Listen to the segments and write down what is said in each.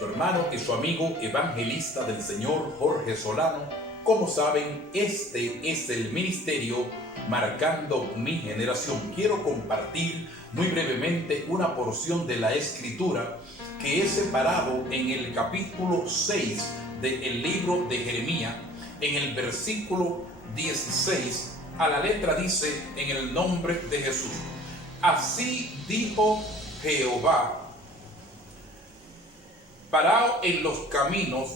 su hermano y su amigo evangelista del Señor, Jorge Solano. Como saben, este es el ministerio Marcando mi Generación. Quiero compartir muy brevemente una porción de la Escritura que es separado en el capítulo 6 del libro de Jeremías, en el versículo 16, a la letra dice: en el nombre de Jesús. Así dijo Jehová: paraos en los caminos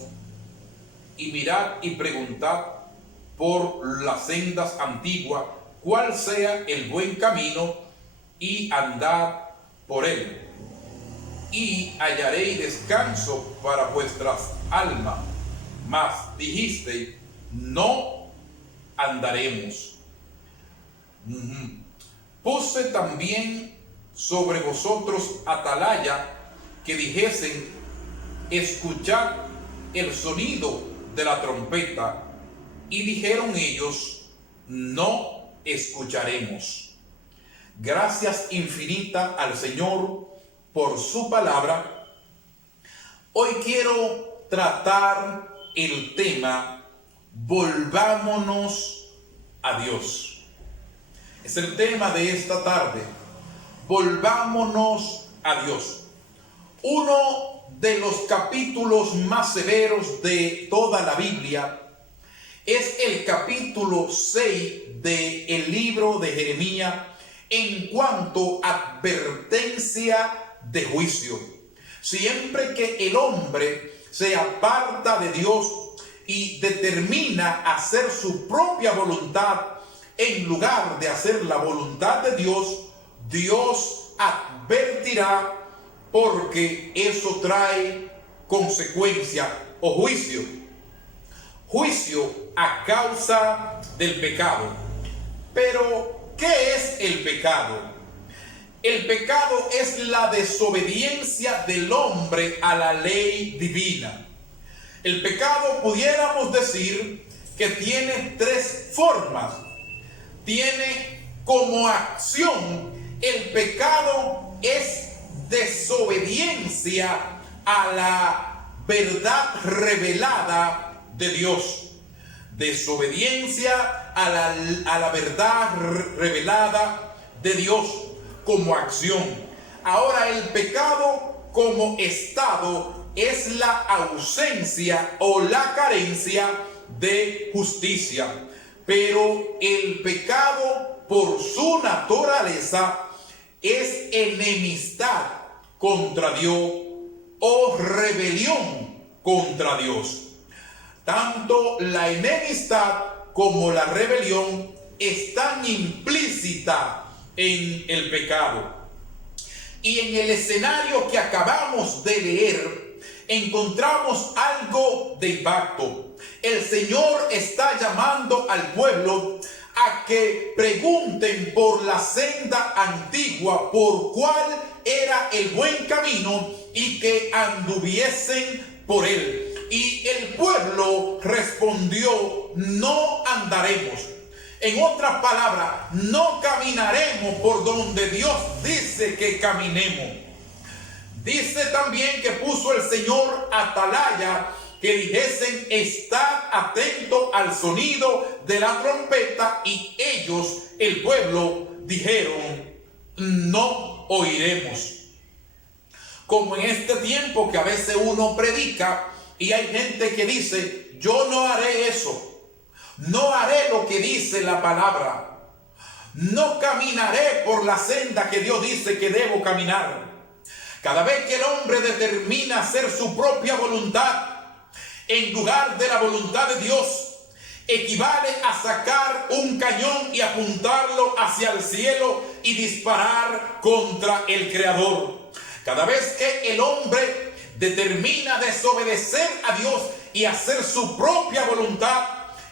y mirad y preguntad por las sendas antiguas, cuál sea el buen camino, y andad por él, y hallaréis descanso para vuestras almas. Mas dijiste: no andaremos. Puse también sobre vosotros atalaya, que dijesen: escuchad el sonido de la trompeta. Y dijeron ellos: no escucharemos. Gracias infinita al Señor por su palabra. Hoy quiero tratar el tema: volvámonos a Dios. Es el tema de esta tarde. Volvámonos a Dios. Uno de los capítulos más severos de toda la Biblia es el capítulo 6 del libro de Jeremías en cuanto a advertencia de juicio. Siempre que el hombre se aparta de Dios y determina hacer su propia voluntad en lugar de hacer la voluntad de Dios, Dios advertirá, porque eso trae consecuencia o juicio. Juicio a causa del pecado. Pero, ¿qué es el pecado? El pecado es la desobediencia del hombre a la ley divina. El pecado, pudiéramos decir, que tiene tres formas. Tiene como acción, el pecado es desobediencia a la verdad revelada de Dios. Desobediencia a la verdad revelada de Dios como acción. Ahora, el pecado como estado es la ausencia o la carencia de justicia. Pero el pecado, por su naturaleza, es enemistad contra Dios o rebelión contra Dios. Tanto la enemistad como la rebelión están implícitas en el pecado. Y en el escenario que acabamos de leer, encontramos algo de impacto. El Señor está llamando al pueblo a que pregunten por la senda antigua, por cuál era el buen camino, y que anduviesen por él. Y el pueblo respondió: no andaremos. En otras palabras, no caminaremos por donde Dios dice que caminemos. Dice también que puso el Señor atalaya, que dijesen: estad atento al sonido de la trompeta. Y ellos, el pueblo, dijeron: no oiremos. Como en este tiempo que a veces uno predica y hay gente que dice: yo no haré eso, no haré lo que dice la palabra, no caminaré por la senda que Dios dice que debo caminar. Cada vez que el hombre determina hacer su propia voluntad en lugar de la voluntad de Dios, equivale a sacar un cañón y apuntarlo hacia el cielo y disparar contra el Creador. Cada vez que el hombre determina desobedecer a Dios y hacer su propia voluntad,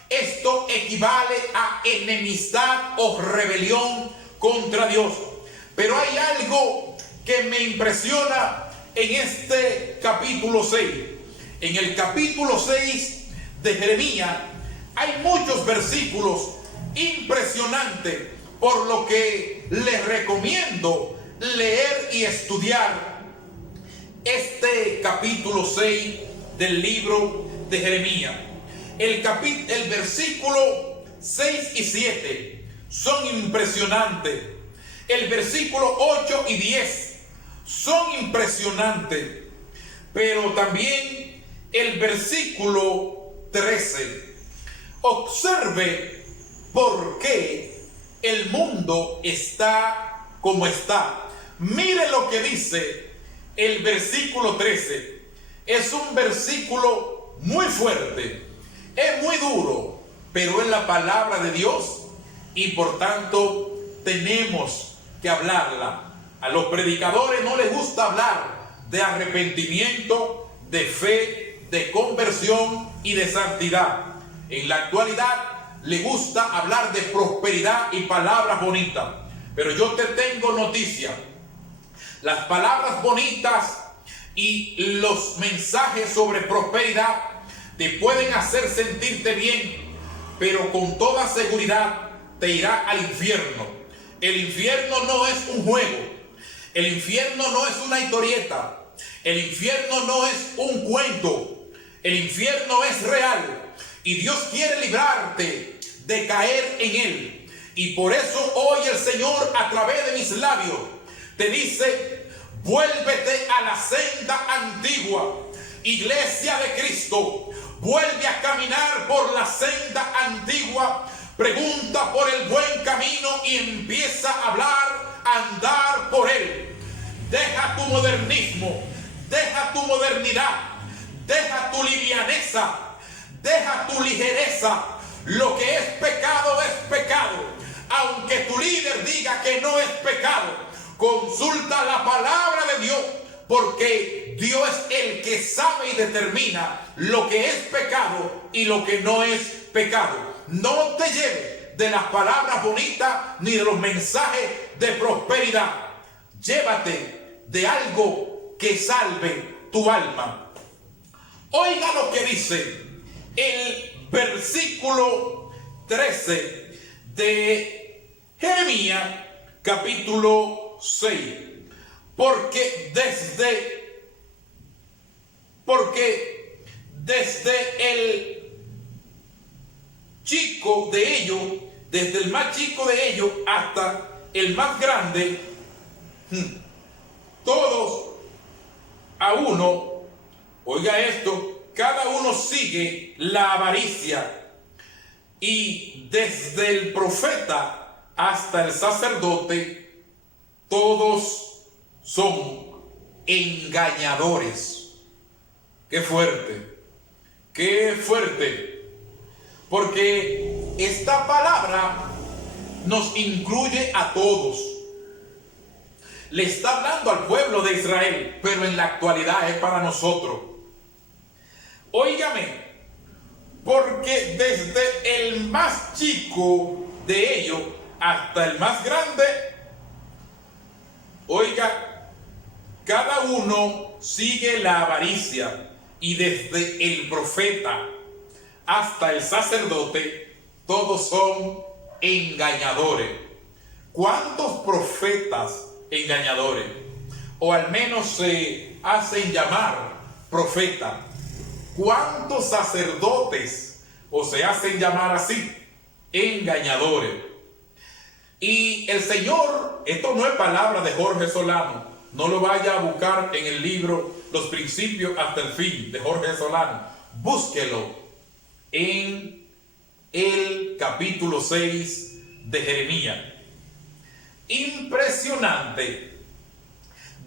esto equivale a enemistad o rebelión contra Dios. Pero hay algo que me impresiona en este capítulo 6. En el capítulo 6 de Jeremías hay muchos versículos impresionantes, por lo que les recomiendo leer y estudiar este capítulo 6 del libro de Jeremías. El versículo 6 y 7 son impresionantes. El versículo 8 y 10 son impresionantes. Pero también el versículo 13. Observe por qué el mundo está como está. Mire lo que dice el versículo 13. Es un versículo muy fuerte, es muy duro, pero es la palabra de Dios y por tanto tenemos que hablarla. A los predicadores no les gusta hablar de arrepentimiento, de fe, de conversión y de santidad. En la actualidad le gusta hablar de prosperidad y palabras bonitas. Pero yo te tengo noticia. Las palabras bonitas y los mensajes sobre prosperidad te pueden hacer sentirte bien, pero con toda seguridad te irá al infierno. El infierno no es un juego. El infierno no es una historieta. El infierno no es un cuento. El infierno es real. Y Dios quiere librarte de caer en él. Y por eso hoy el Señor, a través de mis labios, te dice: vuélvete a la senda antigua. Iglesia de Cristo, vuelve a caminar por la senda antigua. Pregunta por el buen camino y empieza a hablar, a andar por él. Deja tu modernismo, deja tu modernidad, deja tu livianeza, deja tu ligereza. Lo que es pecado es pecado. Aunque tu líder diga que no es pecado, consulta la palabra de Dios, porque Dios es el que sabe y determina lo que es pecado y lo que no es pecado. No te lleves de las palabras bonitas ni de los mensajes de prosperidad. Llévate de algo que salve tu alma. Oiga lo que dice el versículo 13 de Jeremías capítulo 6. Porque desde el chico de ellos, desde el más chico de ellos hasta el más grande, todos a uno, oiga esto, cada uno sigue la avaricia, y desde el profeta hasta el sacerdote, todos son engañadores. Qué fuerte, qué fuerte. Porque esta palabra nos incluye a todos. Le está hablando al pueblo de Israel, pero en la actualidad es para nosotros. Óigame, porque desde el más chico de ellos hasta el más grande, oiga, cada uno sigue la avaricia, y desde el profeta hasta el sacerdote, todos son engañadores. ¿Cuántos profetas engañadores? O al menos se hacen llamar profetas. ¿Cuántos sacerdotes o se hacen llamar así? Engañadores. Y el Señor, esto no es palabra de Jorge Solano, no lo vaya a buscar en el libro Los Principios hasta el Fin de Jorge Solano. Búsquelo en el capítulo 6 de Jeremías. Impresionante.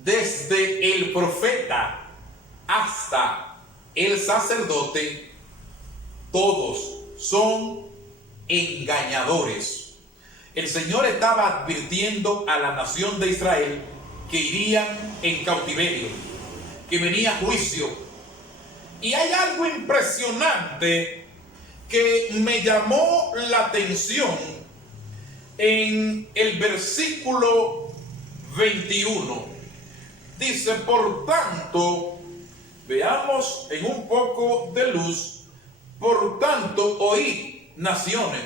Desde el profeta hasta el sacerdote, todos son engañadores. El Señor estaba advirtiendo a la nación de Israel que irían en cautiverio, que venía juicio. Y hay algo impresionante que me llamó la atención en el versículo 21. Dice: por tanto, veamos en un poco de luz, por tanto, oíd, naciones,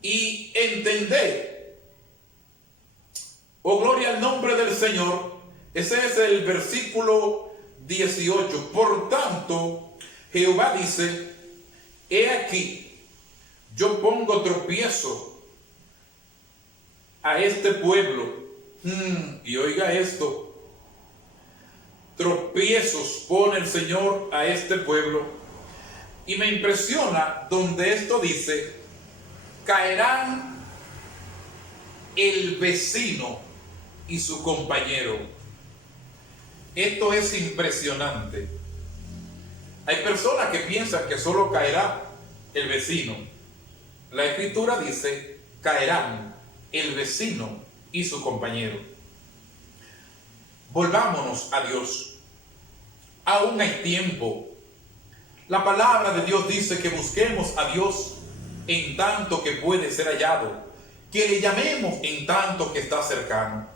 y entended, oh gloria al nombre del Señor, Ese es el versículo 18. Por tanto, Jehová dice: he aquí, yo pongo tropiezo a este pueblo. Y oiga esto: tropiezos pone el Señor a este pueblo. Y me impresiona donde esto dice: caerán el vecino y su compañero. Esto es impresionante. Hay personas que piensan que solo caerá el vecino. La Escritura dice: caerán el vecino y su compañero. Volvámonos a Dios. Aún hay tiempo. La palabra de Dios dice que busquemos a Dios en tanto que puede ser hallado, que le llamemos en tanto que está cercano.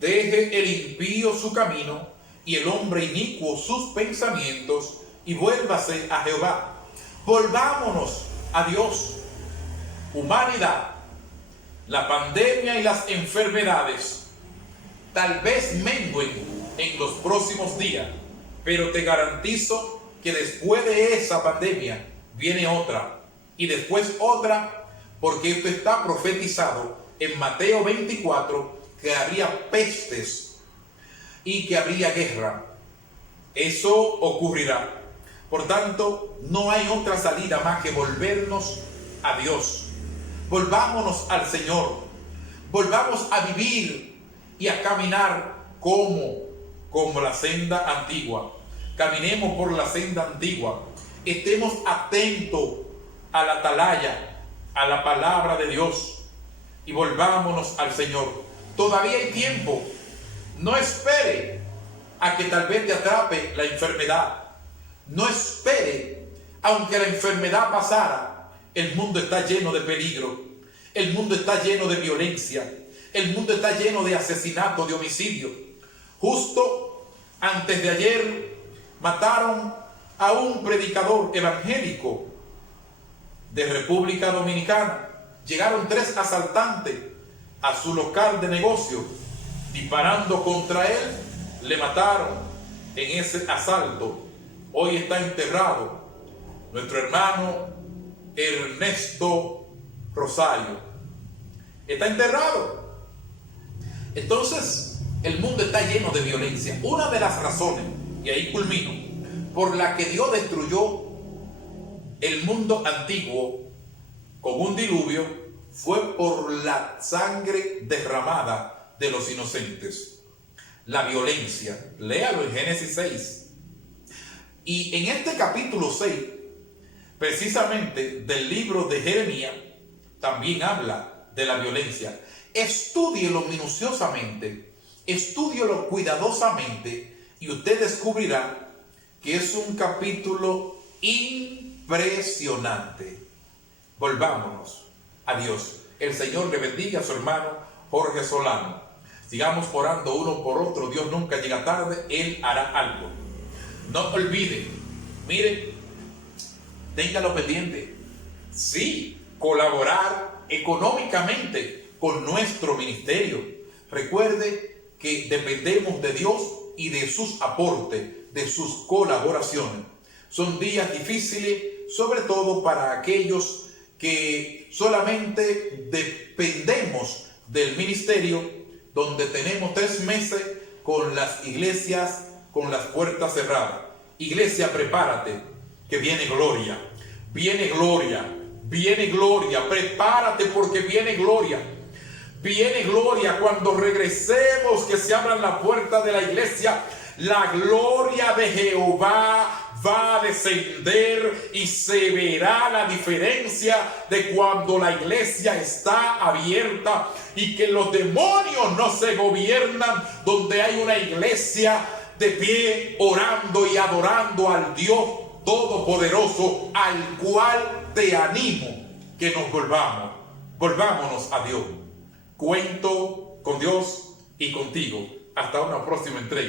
Deje el impío su camino y el hombre inicuo sus pensamientos, y vuélvase a Jehová. Volvámonos a Dios. Humanidad, la pandemia y las enfermedades tal vez mengüen en los próximos días, pero te garantizo que después de esa pandemia viene otra, y después otra, porque esto está profetizado en Mateo 24, que habría pestes y que habría guerra. Eso ocurrirá. Por tanto, no hay otra salida más que volvernos a Dios. Volvámonos al Señor. Volvamos a vivir y a caminar como la senda antigua. Caminemos por la senda antigua. Estemos atentos a la atalaya, a la palabra de Dios, y volvámonos al Señor. Todavía hay tiempo. No espere a que tal vez te atrape la enfermedad. No espere, aunque la enfermedad pasara. El mundo está lleno de peligro. El mundo está lleno de violencia. El mundo está lleno de asesinato, de homicidio. Justo antes de ayer mataron a un predicador evangélico de República Dominicana. Llegaron 3 asaltantes a su local de negocio, disparando contra él. Le mataron en ese asalto. Hoy está enterrado nuestro hermano Ernesto Rosario. Está enterrado. Entonces, el mundo está lleno de violencia. Una de las razones, y ahí culmino, por la que Dios destruyó el mundo antiguo con un diluvio, fue por la sangre derramada de los inocentes. La violencia. Léalo en Génesis 6. Y en este capítulo 6, precisamente del libro de Jeremías, también habla de la violencia. Estúdielo minuciosamente, estúdielo cuidadosamente, y usted descubrirá que es un capítulo impresionante. Volvámonos a Dios. El Señor le bendiga a su hermano Jorge Solano. Sigamos orando uno por otro. Dios nunca llega tarde. Él hará algo. No olvide, mire, téngalo pendiente. Sí, colaborar económicamente con nuestro ministerio. Recuerde que dependemos de Dios y de sus aportes, de sus colaboraciones. Son días difíciles, sobre todo para aquellos que solamente dependemos del ministerio, donde tenemos 3 meses con las iglesias con las puertas cerradas. Iglesia, prepárate, que viene gloria, viene gloria, viene gloria. Prepárate, porque viene gloria. Viene gloria cuando regresemos, que se abran las puertas de la iglesia. La gloria de Jehová va a descender y se verá la diferencia de cuando la iglesia está abierta, y que los demonios no se gobiernan donde hay una iglesia de pie orando y adorando al Dios Todopoderoso, al cual te animo que nos volvámonos a Dios. Cuento con Dios y contigo. Hasta una próxima entrega.